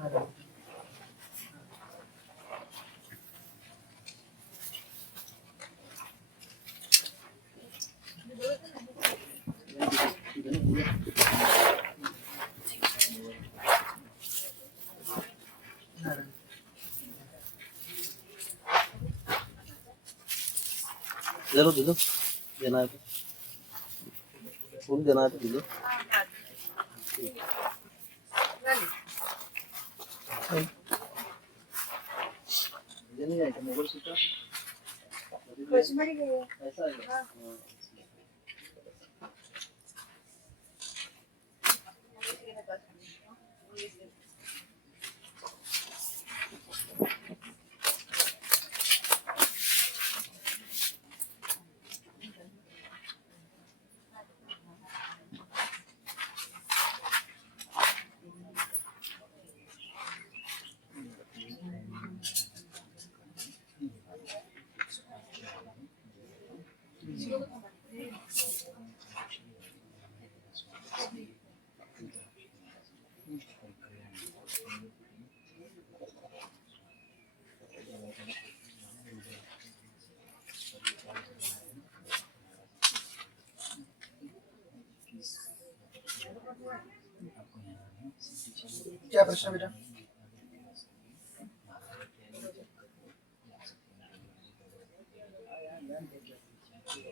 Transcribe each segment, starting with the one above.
जरूर दे दो, देना है तो फूल देना है तो दे दो। नहीं आएगा मोबाइल स्विच ऑफ ऐसा है। क्या प्रश्न बेटा?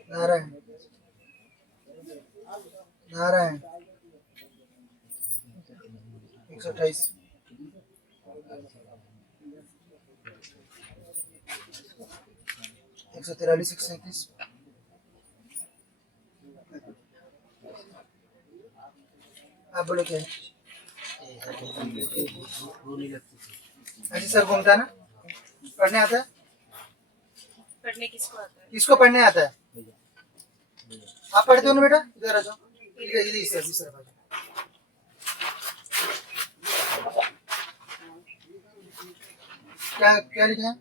नारायण नारायण 128 143 137 आप बोलो क्या है? ऐसे सर घूमता है ना? पढ़ने आता है? पढ़ने किसको आता है? किसको पढ़ने आता है? आप पढ़ते हो ना बेटा? इधर आ जाओ, इधर इस तरफ आ जाओ। क्या क्या लिखा है?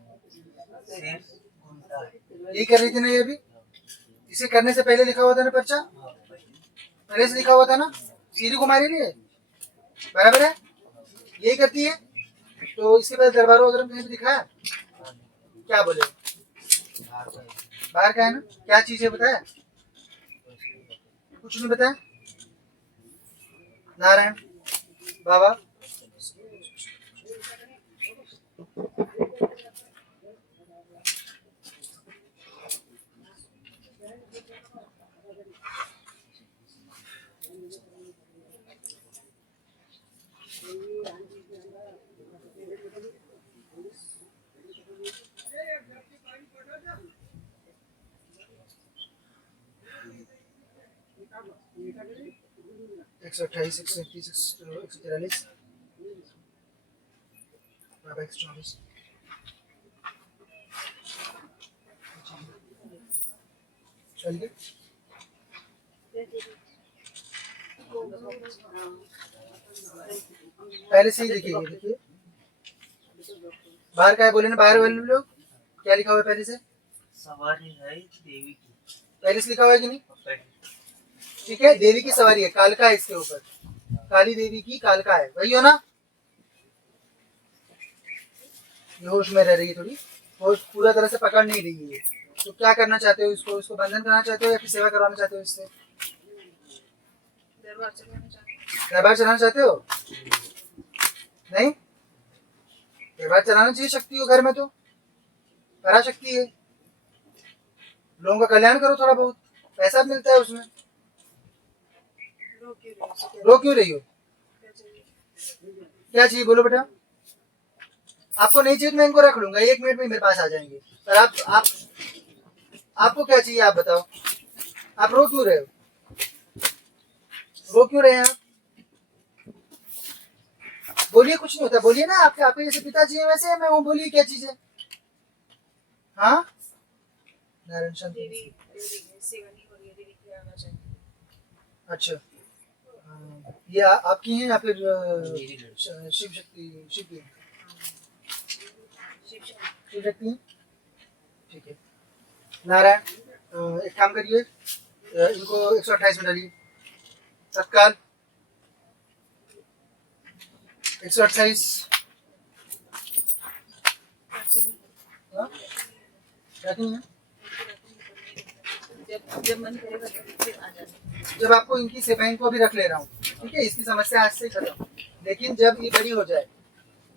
यही कर रही थी ना ये भी? इसे करने से पहले लिखा हुआ था ना पर्चा? पहले से लिखा हुआ था ना? सीधी घुमा रही है, बराबर है? यही करती है। तो इसके बाद दरबार वगैरह में कहीं भी दिखाया? क्या बोले? बाहर का है ना? क्या चीज है बताया? कुछ नहीं बताया? नारायण बाबा एक सौ 128 133 बाबा 124 चलिए पहले से ही देखिए, देखिए बाहर का है बोले ना? बाहर वाले लोग क्या लिखा हुआ है पहले से? सवारी है देवी की। पहले से लिखा हुआ है कि नहीं? ठीक है, देवी की सवारी है, कालका है इसके ऊपर, काली देवी की कालका है, वही हो ना? ये होश में रह रही है, थोड़ी होश पूरा तरह से पकड़ नहीं रही है। तो क्या करना चाहते हो? इसको बंधन करना चाहते हो या फिर सेवा करवाना चाहते हो? इससे दरबार चलाना चाहते हो? नहीं, दरबार चलाना चाहिए, शक्ति हो घर में तो, करा शक्ति है, लोगों का कल्याण करो, थोड़ा बहुत पैसा मिलता है उसमें। रो क्यों रही हो? क्या चाहिए बोलो बेटा? आपको नहीं चाहिए तो मैं इनको रख लूंगा, 1 मिनट में मेरे पास आ जाएंगे। पर आपको क्या चाहिए आप बताओ? आप रो क्यों रहे हो? रो क्यों रहे हैं आप? बोलिए, कुछ नहीं होता, बोलिए ना। आपके जैसे पिताजी हैं वैसे मैं वो, बोलिए क्या चीज है? हाँ नारायण शांति। अच्छा, ये आपकी हैं या फिर शिव शक्ति? शिव शक्ति, ठीक है। नारायण एक काम करिए, इनको 128 में डालिए तत्काल। 128 हाँ? रखनी है। जब जब मन करेगा तब फिर आ जाना। जब आपको इनकी सेवाएं को भी रख ले रहा हूँ, ठीक है, इसकी समस्या आज से खत्म। लेकिन जब ये बड़ी हो जाए,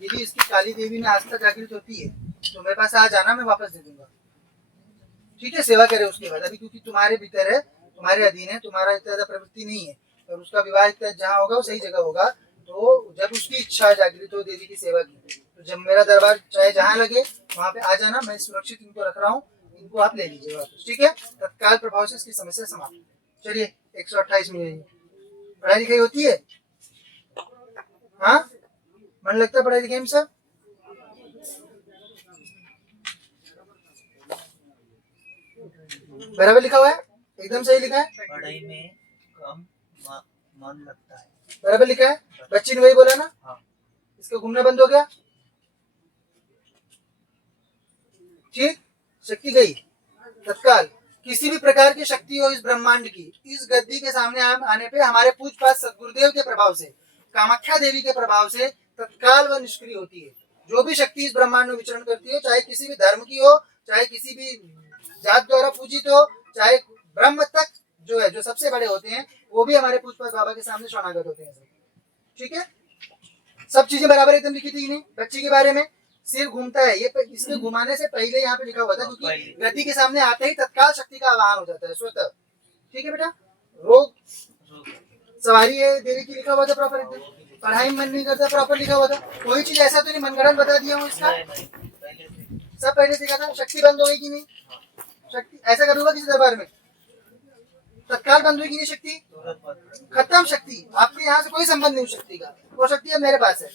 यदि इसकी काली देवी में आस्था जागृत होती है तो मेरे पास आ जाना, मैं वापस दे दूंगा। ठीक है, सेवा करे उसके बाद। अभी क्योंकि तुम्हारे भीतर है, तुम्हारे अधीन है, तुम्हारा इतना ज्यादा प्रवृत्ति नहीं है, और उसका विवाह इतना जहाँ होगा वो सही जगह होगा। तो जब उसकी इच्छा जागृत हो देवी की सेवा की, तो जब मेरा दरबार चाहे जहाँ लगे वहाँ पे आ जाना। मैं सुरक्षित इनको रख रहा हूँ, इनको आप ले लीजिए वापस। ठीक है, तत्काल प्रभाव से इसकी समस्या समाप्त। चलिए 128 में पढ़ाई लिखाई होती है, हाँ? मन लगता है पढ़ाई लिखाई में सब? बराबर लिखा हुआ है, एकदम सही लिखा है, पढ़ाई में कम मन लगता है। बराबर लिखा है। बच्ची ने वही बोला ना? हाँ। इसका घूमना बंद हो गया, ठीक, शक्ति गई तत्काल। किसी भी प्रकार की शक्ति हो इस ब्रह्मांड की, इस गद्दी के सामने आने पे हमारे पूजपाठ सदगुरुदेव के प्रभाव से, कामाख्या देवी के प्रभाव से तत्काल वह निष्क्रिय होती है। जो भी शक्ति इस ब्रह्मांड में विचरण करती हो, चाहे किसी भी धर्म की हो, चाहे किसी भी जात द्वारा पूजित हो, चाहे ब्रह्म तक जो है, जो सबसे बड़े होते हैं, वो भी हमारे पूजपाठ बाबा के सामने शरणागत होते हैं। ठीक है, सब चीजें बराबर एकदम लिखी थी। नहीं, बच्ची के बारे में सिर घूमता है, ये इसमें घुमाने से पहले यहाँ पे लिखा हुआ था, क्योंकि गद्दी के सामने आते ही तत्काल शक्ति का आवाहन हो जाता है स्वतः। ठीक है बेटा, रोग सवारी है देवी की, लिखा हुआ था प्रॉपर एकदम। पढ़ाई में मन नहीं करता, प्रॉपर लिखा हुआ था। कोई चीज ऐसा तो नहीं मनगढ़ंत बता दिया हूँ इसका, सब पहले से था। शक्ति बंद हो गई कि नहीं? शक्ति ऐसा करूंगा किसी दरबार में, तत्काल बंद हुई कि नहीं शक्ति? खत्म शक्ति, आपके यहाँ से कोई संबंध नहीं शक्ति का, वो शक्ति अब मेरे पास है।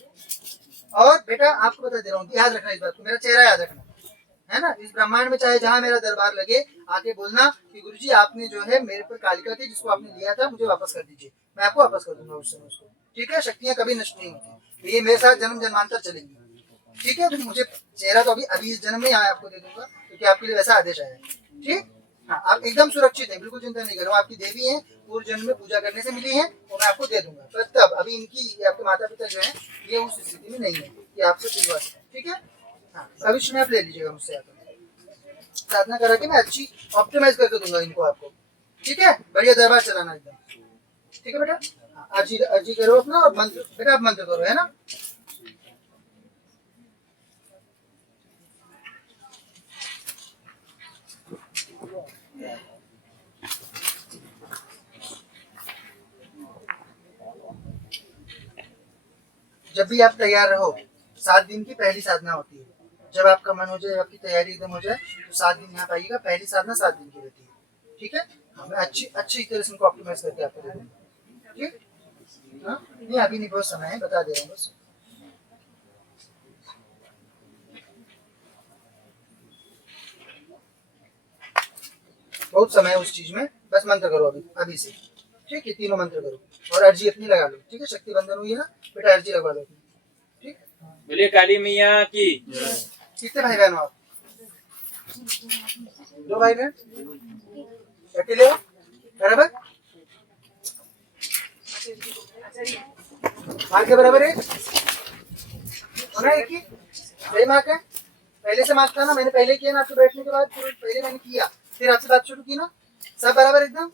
और बेटा आपको बता दे रहा हूँ, याद रखना इस बात को, मेरा चेहरा याद रखना है ना। इस ब्रह्मांड में चाहे जहाँ मेरा दरबार लगे, आके बोलना कि गुरुजी आपने जो है मेरे पर कालिका थी जिसको आपने लिया था, मुझे वापस कर दीजिए, मैं आपको वापस कर दूंगा उस समय उसको। ठीक है, शक्तियाँ कभी नष्ट नहीं होती, तो ये मेरे साथ जन्म जन्मांतर चलेंगी। ठीक है, तो मुझे चेहरा तो अभी इस जन्म में यहाँ आपको दे दूंगा, क्योंकि आपके लिए वैसा आदेश आया है। ठीक, हाँ, आप एकदम सुरक्षित हैं, बिल्कुल चिंता नहीं करो। आपकी देवी है, पूर्व जन्म में पूजा करने से मिली है, और मैं आपको दे दूंगा। पर तब अभी इनकी आपके माता पिता जो है, ये उस स्थिति में नहीं है कि आपसे पूजवा सकें। ठीक है, हाँ, भविष्य में आप ले लीजिएगा मुझसे आकर, साधना करा के मैं अच्छी ऑप्टिमाइज करके दूंगा इनको आपको। ठीक है, बढ़िया दरबार चलाना एकदम। ठीक है बेटा, अर्जी अर्जी करो अपना, और मंत्र बेटा आप मंत्र करो, है ना। जब भी आप तैयार रहो, 7 दिन की पहली साधना होती है। जब आपका मन हो जाए, आपकी तैयारी एकदम हो जाए, तो 7 दिन यहाँ पाइएगा। पहली साधना 7 दिन की रहती है। ठीक है, हाँ, मैं अच्छी तरह से इनको ऑप्टिमाइज करके आपको दे दूँगा। ठीक, हाँ, नहीं अभी नहीं, बहुत समय है, बता दे रहा हूँ बस। बहुत समय है उस चीज में, बस मंत्र करो अभी से। ठीक है, तीनों मंत्र करो, और अर्जी अपनी लगा लो। ठीक है, शक्ति बंधन हुई है ना बेटा, अर्जी लगवा लो। ठीक, बोलिए काली मैया की। कितने भाई बहन हो आप? 2 भाई बहन, अकेले हो? बराबर माँ के बराबर है होना, एक ही सही मार्क है। पहले से मार्क था ना, मैंने पहले किया ना आपके बैठने के बाद, पहले मैंने किया, फिर आपसे बात शुरू की ना, सब बराबर एकदम।